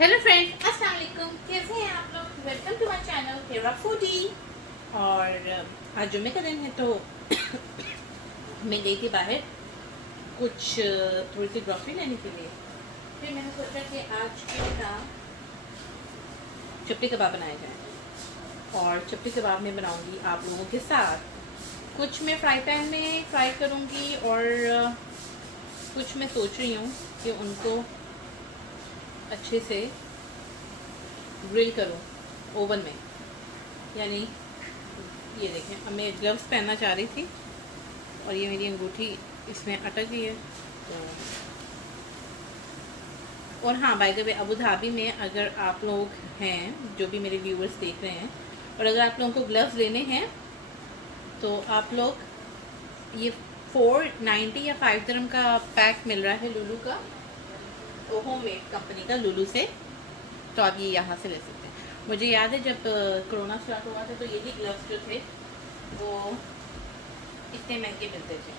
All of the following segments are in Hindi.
हेलो फ्रेंड्स, अस्सलाम वालेकुम। कैसे हैं आप लोग? Welcome to my channel Hera Foodie. और आज जुम्मे का दिन है तो मैं गई थी बाहर कुछ थोड़ी सी ग्रॉसरी लेने के लिए। फिर मैंने सोचा कि आज क्यों ना चपटी कबाब बनाए जाएं। और चपटी कबाब मैं बनाऊंगी आप लोगों के साथ। कुछ मैं फ्राई पैन में फ्राई करूंगी और कुछ मैं सोच रही हूँ कि उनको अच्छे से ग्रिल करूँ ओवन में। यानी ये देखें, अब मैं ग्लव्स पहनना चाह रही थी और ये मेरी अंगूठी इसमें अटक गई है तो। और हाँ, by the way, Abu Dhabi में अगर आप लोग हैं जो भी मेरे व्यूअर्स देख रहे हैं और अगर आप लोगों को ग्लव्स लेने हैं तो आप लोग ये 490 या 5 दिरहम का पैक मिल रहा है लुलू का, तो होममेड कंपनी का लुलू से, तो आप ये यहाँ से ले सकते हैं। मुझे याद है जब कोरोना स्टार्ट हुआ था तो यही ग्लव्स जो थे वो इतने महंगे मिलते थे,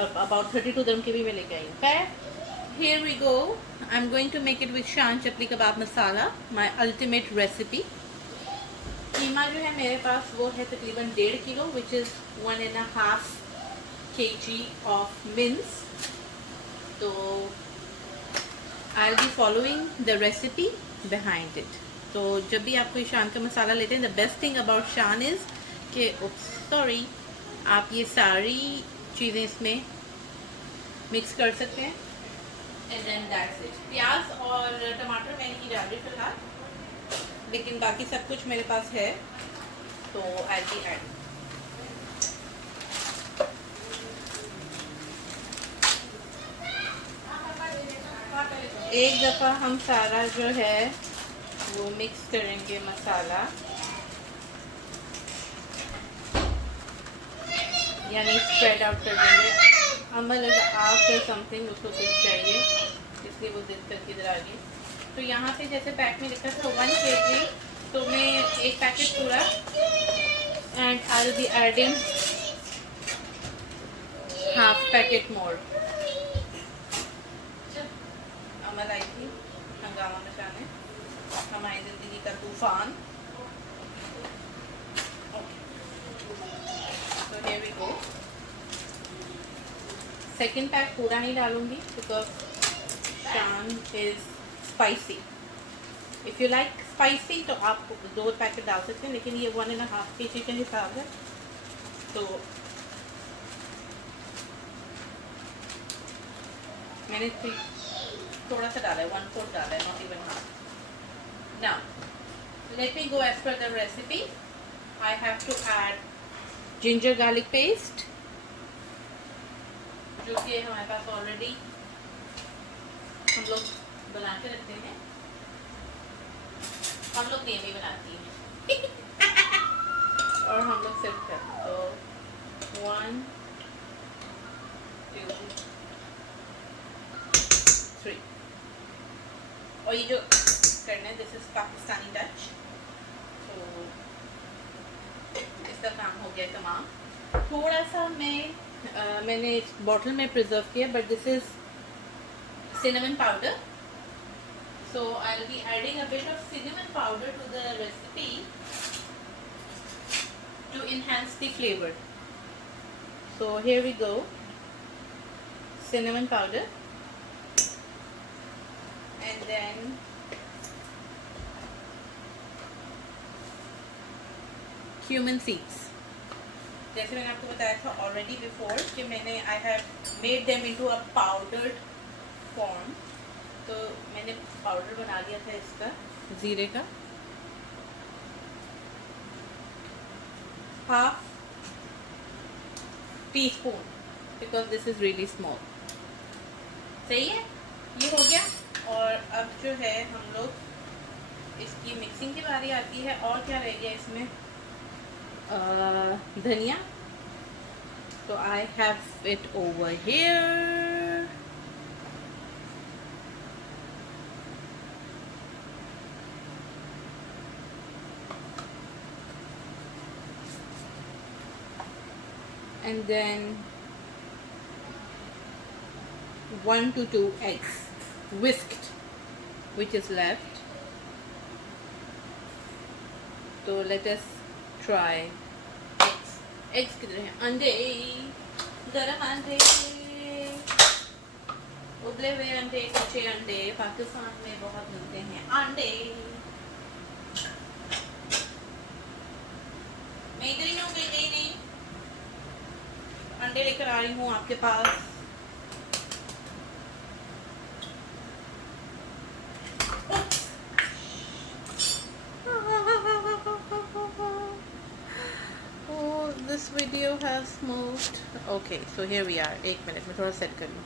अब अबाउट 32 दिरहम के भी मैं लेके आई हूँ। खैर, here we go. I am going to make it with Shan chapli kebab masala, my ultimate recipe. कीमा जो है मेरे पास वो है तकरीबन 1.5 kilo, which is 1.5 kg of mince. तो I will be following the recipe behind it. तो जब भी आप कोई शान का मसाला लेते हैं, द बेस्ट थिंग अबाउट शान इज़ कि सॉरी, आप ये सारी चीज़ें इसमें मिक्स कर सकते हैं एंड देन दैट्स इट। प्याज और टमाटर मैंने नहीं डाल रही फिलहाल, लेकिन बाकी सब कुछ मेरे पास है तो आई बी ऐड। एक दफ़ा हम सारा जो है वो मिक्स करेंगे मसाला, यानी स्प्रेड आउट कर देंगे। अमल आफ्टर समथिंग उसको कुछ चाहिए, इसलिए वो दिल करके इधर आ गई। तो यहाँ पे जैसे पैक में लिखा था 1 kg, तो मैं एक पैकेट पूरा and I will be adding half packet more. Amal आई थी हंगामा मचाने, हमारी ज़िंदगी का तूफान। तो here we go. Second pack पूरा नहीं डालूंगी because Shan is spicy. If you like spicy तो आप 2 पैकेट डाल सकते हैं, लेकिन ये 1.5 kg के हिसाब है तो मैंने थोड़ा सा डाला है, 1/4 डाला है, not even half. Now let me go एज पर the recipe. I have to add ginger garlic paste, जो कि हमारे पास ऑलरेडी हम लोग बना के रखते हैं। हम लोग नेमी बनाती हैं और हम लोग सिर्फ करते, तो 1 2 3। और ये जो करना है, दिस इज पाकिस्तानी टच, तो इसका काम हो गया तमाम। थोड़ा सा मैंने बॉटल में प्रिजर्व किया, but this is cinnamon powder, so I'll be adding a bit of cinnamon powder to the recipe to enhance the flavor. So here we go, cinnamon powder, and then cumin seeds. जैसे मैंने आपको बताया था ऑलरेडी बिफोर कि मैंने I have made them into a powdered form, तो मैंने पाउडर बना लिया था इसका ज़ीरे का। Half tea spoon, because this is really small. सही है, ये हो गया। और अब जो है हम लोग इसकी मिक्सिंग की बारी आती है। और क्या रह गया इसमें? धनिया, तो I have it over here. And then 1 to 2 eggs whisked. which is left. तो let us try eggs. Eggs किधर हैं? अंडे, गरम अंडे, उबले हुए अंडे, कच्चे अंडे पाकिस्तान में बहुत मिलते हैं। अंडे मैं इधर ही हूँ, मैं गई नहीं। अंडे लेकर आ रही हूँ आपके पास। This video has moved. Okay, so here we are. एक मिनट में थोड़ा सेट कर लूँ।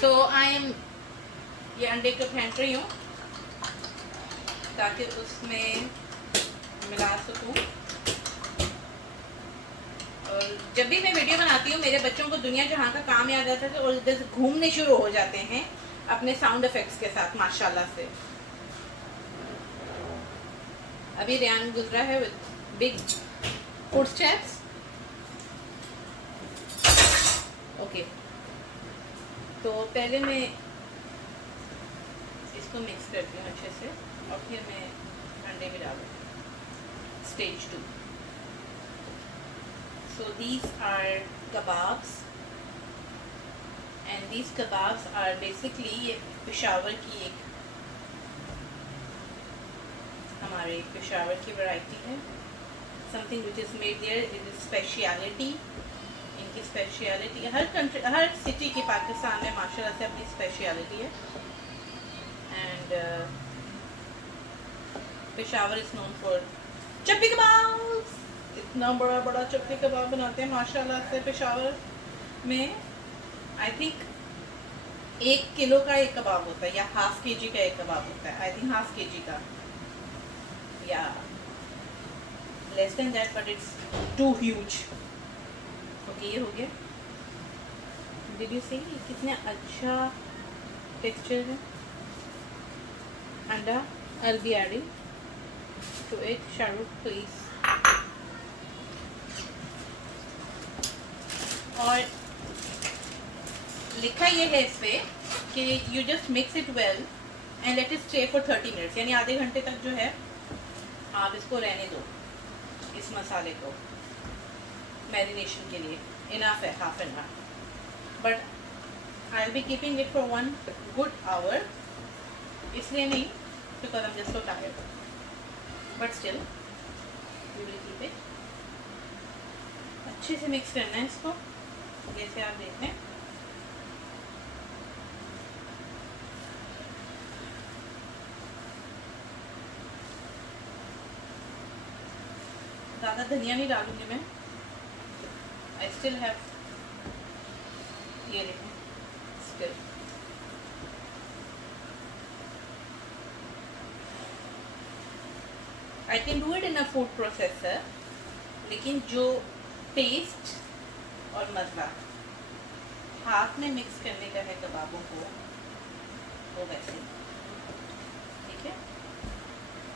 So I am ये अंडे को फेंट रही हूँ ताकि उसमें मिला सकूँ। और जब भी मैं वीडियो बनाती हूँ मेरे बच्चों को दुनिया जहाँ का काम याद आता है तो उधर घूमने शुरू हो जाते हैं अपने साउंड इफेक्ट्स के साथ माशाल्लाह से। अभी रियान गुजरा है विद बिग फुटस्टेप्स। ओके, तो पहले मैं इसको मिक्स करती हूँ अच्छे से और फिर मैं अंडे में डालूँगी। Stage 2। So these are kebabs and these kebabs are basically ये पेशावर की एक हमारे पेशावर की वैरायटी है। Something which is made there, it is speciality। इनकी स्पेशलिटी हर कंट्री हर सिटी की पाकिस्तान में माशाल्लाह से अपनी स्पेशलिटी है। And Peshawar is known for chapli kebab. इतना बड़ा बड़ा चप्पी कबाब बनाते हैं माशाल्लाह से पेशावर में। आई थिंक 1 किलो का एक कबाब होता है या ½ kg का एक कबाब होता है। आई थिंक ½ kg का या less than that, but it's too huge. Okay, ये हो गया। डिड यू सी कितना अच्छा टेक्सचर है। अंडा I'll be adding to it। Shahrukh please. और लिखा ये है इस पे कि you just mix it well and let it stay for 30 minutes, यानी आधे घंटे तक जो है आप इसको रहने दो, इस मसाले को मैरिनेशन के लिए। इनफ है ½ an hour, but I will be keeping it for 1 good hour। इसलिए नहीं because I am just so tired, but still we will keep it. अच्छे से मिक्स करना है इसको, जैसे आप देख रहे हैं। ज़्यादा धनिया नहीं डालूंगी मैं। आई स्टिल हैव ये देखें still. I can do it in a food processor, लेकिन जो टेस्ट और मज़ा हाथ में मिक्स करने का है कबाबों को, वो वैसे ठीक है।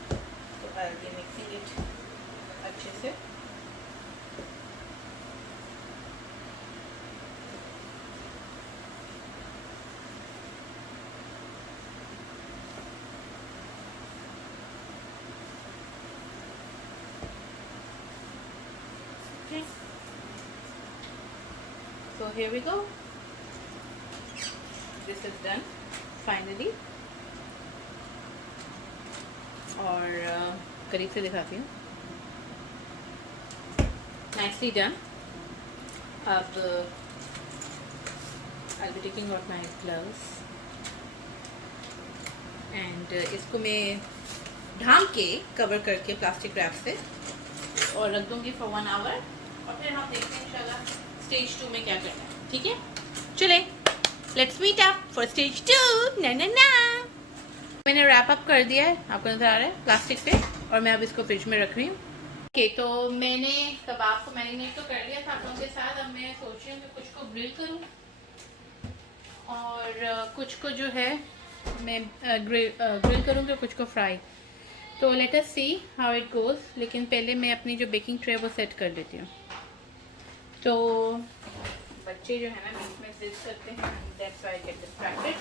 तो I will B mixing it अच्छे से। So here we go. This is done finally। और करीब से दिखाती हूँ। Nicely done। अब I'll be taking out my gloves and इसको मैं ढांक के कवर करके प्लास्टिक रैप से और रख दूँगी for 1 hour, और फिर हम देखते हैं इंशाल्लाह स्टेज 2 में क्या करना है। ठीक है, चले let's meet up for stage 2। ना ना ना, मैंने रैप अप कर दिया है, आपको नजर आ रहा है प्लास्टिक पे, और मैं अब इसको फ्रिज में रख रही हूँ। ओके, तो मैंने कबाब को मैरिनेट तो कर लिया था आप लोगों के साथ। अब मैं सोच रही हूँ कि कुछ को ग्रिल करूँ और कुछ को जो है मैं ग्रिल करूँगी और कुछ को फ्राई। तो let us C how it goes. लेकिन पहले मैं अपनी जो बेकिंग ट्रे वो सेट कर लेती हूँ। तो बच्चे जो है ना बीच में जिद करते हैं, that's why I get distracted.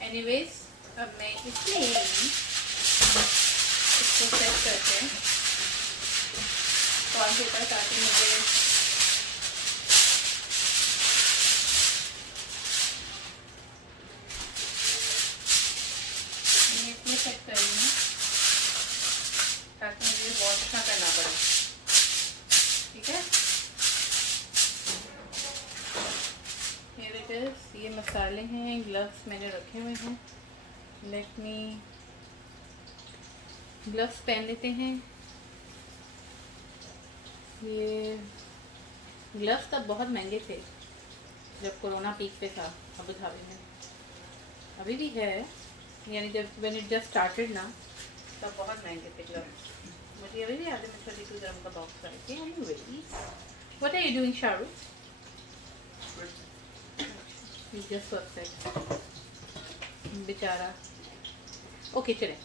Anyways अब मैं इसमें इसको सेट करते हैं कॉर्न पेपर, ताकि मुझे इसमें सेट कर रही हूँ ताकि मुझे वॉश ना करना पड़े। ठीक है, Here it is। ये मसाले हैं, ग्लव्स मैंने रखे हुए हैं। लेट मी ग्लव्स पहन लेते हैं। ये ग्लव्स तब बहुत महंगे थे जब कोरोना पीक पे था अबू धाबी में, अभी भी है, यानी जब व्हेन इट जस्ट स्टार्टेड ना, तब बहुत महंगे थे ग्लव्स। मुझे अभी भी याद है, मैं 32 ग्राम का बॉक्स आई थी। Anyways, what are you doing Shahrukh? Just perfect बेचारा। ओके चले,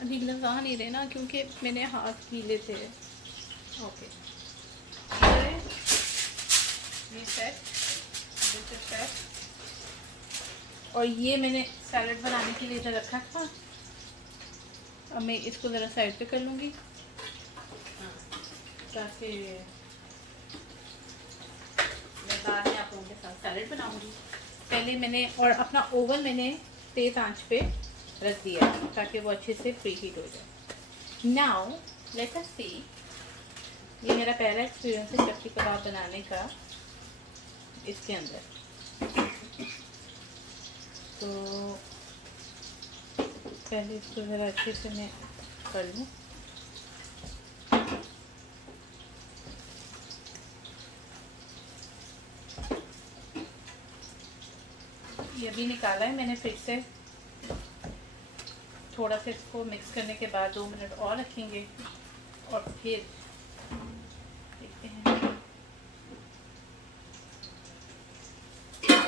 अभी ग्लव्स आ नहीं रहे ना क्योंकि मैंने हाथ गीले थे। ओके, ये सेट, दिस इज सेट। और ये मैंने सैलड बनाने के लिए इधर रखा था। अब मैं इसको ज़रा साइड पे कर लूँगी ताकि मैं बाद में आप लोगों के साथ सैलड बनाऊँगी। पहले मैंने और अपना ओवन मैंने तेज़ आंच पे रख दिया ताकि वो अच्छे से प्री हीट हो जाए। नाउ लेट अस सी, ये मेरा पहला एक्सपीरियंस है चक्की कबाब बनाने का इसके अंदर। तो पहले इसको ज़रा अच्छे से मैं कर लूँ। ये भी निकाला है मैंने फिर से। थोड़ा सा इसको मिक्स करने के बाद 2 मिनट और रखेंगे और फिर देखते हैं।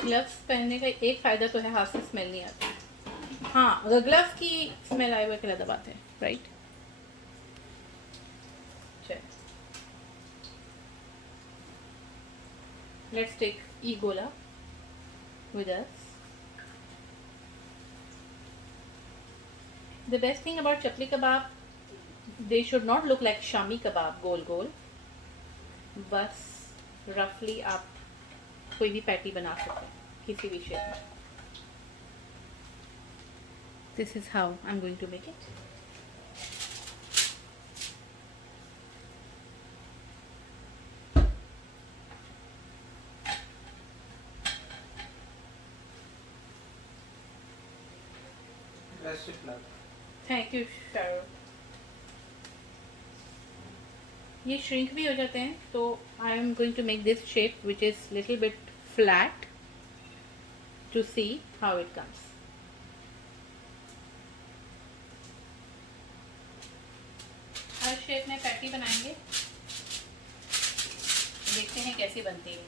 ग्लव्स पहनने का एक फ़ायदा तो है, हाथ से स्मेल नहीं आती। हाँ, अगर ग्लव्स की स्मेल आए हुए के लिए दबाते हैं, राइट। चल, लेट्स टेक ई गोला with us. The best thing about chapli kebab, they should not look like shami kebab गोल गोल, बस रफली आप कोई भी पैटी बना सकते हैं किसी भी शेप में। This is how I'm going to make it. Thank you Shahrukh. ये श्रिंक भी हो जाते हैं, तो I am going to make this shape which is little bit flat to see how it comes. हर शेप में पैटी बनाएंगे, देखते हैं कैसी बनती है।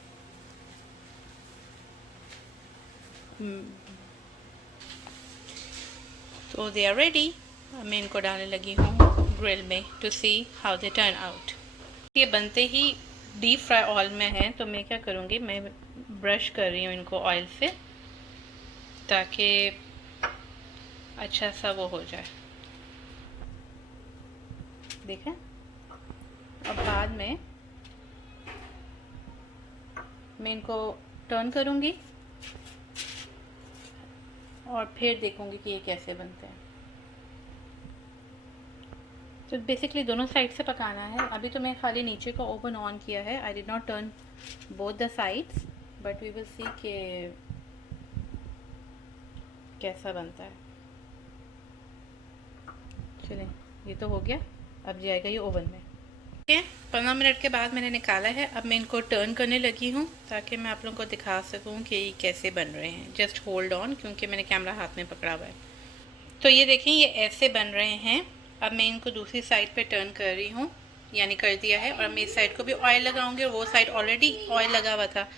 तो दे आर रेडी। मैं इनको डालने लगी हूँ ग्रिल में to see how they turn out. ये बनते ही डीप फ्राई ऑयल में है, तो मैं क्या करूँगी, मैं ब्रश कर रही हूँ इनको ऑयल से ताकि अच्छा सा वो हो जाए। देखें, अब बाद में मैं इनको टर्न करूँगी और फिर देखूंगी कि ये कैसे बनते हैं। तो बेसिकली दोनों साइड से पकाना है। अभी तो मैं खाली नीचे का ओवन ऑन किया है, I did not turn both the sides, but we will see के कैसा बनता है। चलें, ये तो हो गया, अब जाएगा ये ओवन में। ठीक है, 15 मिनट के बाद मैंने निकाला है। अब मैं इनको टर्न करने लगी हूँ ताकि मैं आप लोगों को दिखा सकूँ कि ये कैसे बन रहे हैं। जस्ट होल्ड ऑन, क्योंकि मैंने कैमरा हाथ में पकड़ा हुआ है। तो ये देखें, ये ऐसे बन रहे हैं। अब मैं इनको दूसरी साइड पे टर्न कर रही हूँ, यानी कर दिया है, और मैं इस साइड को भी ऑयल लगाऊंगी और वो साइड ऑलरेडी ऑयल लगा हुआ था।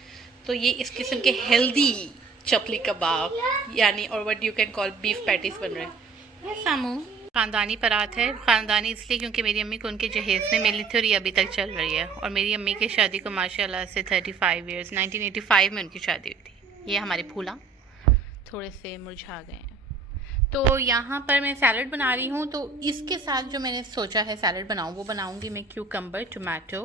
तो ये इस किस्म के हेल्दी चपली कबाब यानी और what you can call beef patties बन रहे हैं। सामू ख़ानदानी परात है। ख़ानदानी इसलिए क्योंकि मेरी अम्मी को उनके जहेज़ में मिली थी और ये अभी तक चल रही है। और मेरी अम्मी की शादी को माशाल्लाह से 35 ईयर्स, 1985 में उनकी शादी हुई थी। ये हमारे फूला थोड़े से मुरझा गए हैं। तो यहाँ पर मैं सैलड बना रही हूँ, तो इसके साथ जो मैंने सोचा है सैलड बनाऊँ वो बनाऊँगी मैं क्यूकम्बर, टोमेटो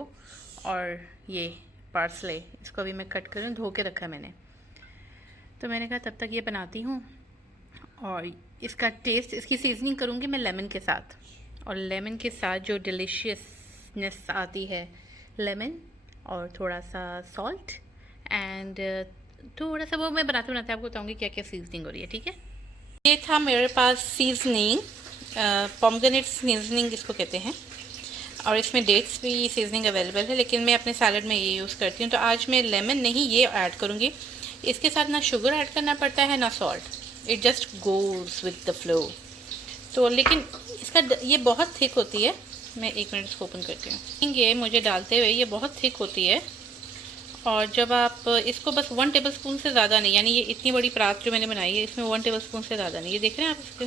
और ये पार्सले। इसको अभी मैं कट करूँ, धो के रखा है मैंने, तो मैंने कहा तब तक ये बनाती हूँ। और इसका टेस्ट, इसकी सीजनिंग करूँगी मैं लेमन के साथ, और लेमन के साथ जो डिलीशियसनेस आती है, लेमन और थोड़ा सा सॉल्ट एंड थोड़ा सा वो मैं बनाते बनाते आपको बताऊँगी क्या क्या सीजनिंग हो रही है, ठीक है। ये था मेरे पास सीजनिंग, पोमेग्रेनेट सीजनिंग इसको कहते हैं, और इसमें डेट्स भी सीजनिंग अवेलेबल है, लेकिन मैं अपने सैलड में ये यूज़ करती हूँ। तो आज मैं लेमन नहीं ये ऐड करूँगी। इसके साथ ना शुगर ऐड करना पड़ता है ना salt, it just goes with the flow. तो लेकिन इसका ये बहुत थिक होती है। मैं 1 मिनट इसको ओपन करती हूँ। ये मुझे डालते हुए ये बहुत थिक होती है, और जब आप इसको बस 1 टेबलस्पून से ज़्यादा नहीं, यानी ये इतनी बड़ी परात जो मैंने बनाई है इसमें 1 टेबलस्पून से ज़्यादा नहीं। ये देख रहे हैं आप इसको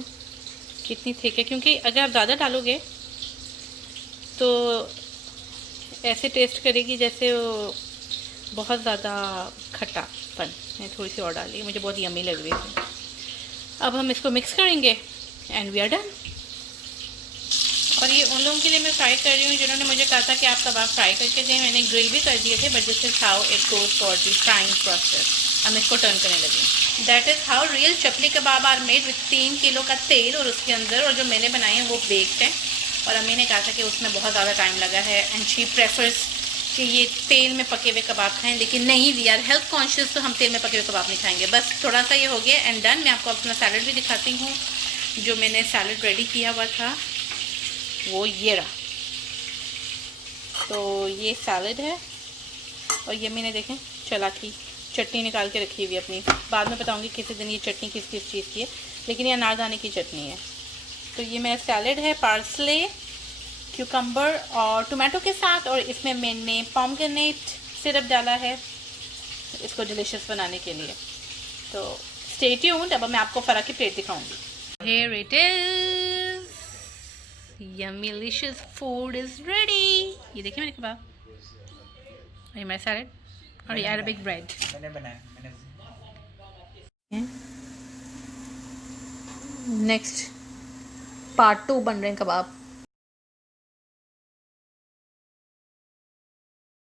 कितनी थिक है, क्योंकि अगर आप ज़्यादा डालोगे तो ऐसे टेस्ट करेगी जैसे वो बहुत ज़्यादा खट्टापन। मैं थोड़ी सी और डाली, मुझे बहुत यम्मी लग रही थी। अब हम इसको मिक्स करेंगे एंड वी आर डन। और ये उन लोगों के लिए मैं फ्राई कर रही हूँ जिन्होंने मुझे कहा था कि आप कबाब फ्राई करके दें। मैंने ग्रिल भी कर दिए थे, but this is how it goes for the frying process. हम इसको टर्न करने लगे। That is how real chapli kebab are made, with 3 kilo का तेल और उसके अंदर, और जो मैंने बनाए हैं वो बेक्ड हैं। और अम्मी ने कहा था कि उसमें बहुत ज़्यादा टाइम लगा है एंड शी प्रेफर्स कि ये तेल में पके हुए कबाब खाएं, लेकिन नहीं, वी आर हेल्थ कॉन्शियस, तो हम तेल में पके हुए कबाब नहीं खाएंगे। बस थोड़ा सा ये हो गया एंड डन। मैं आपको अपना सैलड भी दिखाती हूँ। जो मैंने सैलड रेडी किया हुआ था वो ये रहा। तो ये सैलड है, और ये मैंने देखें चालाकी चटनी निकाल के रखी हुई अपनी, बाद में बताऊंगी किसी दिन ये चटनी किस किस चीज़ की है, लेकिन ये अनारदाने की चटनी है। तो ये मेरा सैलड है पार्सले, क्यूकम्बर और टोमेटो के साथ, और इसमें मैंने पोमेग्रेनेट सिरप डाला है इसको डिलीशियस बनाने के लिए। तो स्टे ट्यून्ड। अब मैं आपको फ़राह की प्लेट दिखाऊंगी। Here it is, yummy-licious food is ready। ये देखिए मेरे कबाब, और ये मेरा सैलड, और ये अरबिक ब्रेड मैंने बनाया। नेक्स्ट पार्ट 2 बन रहे हैं कबाब।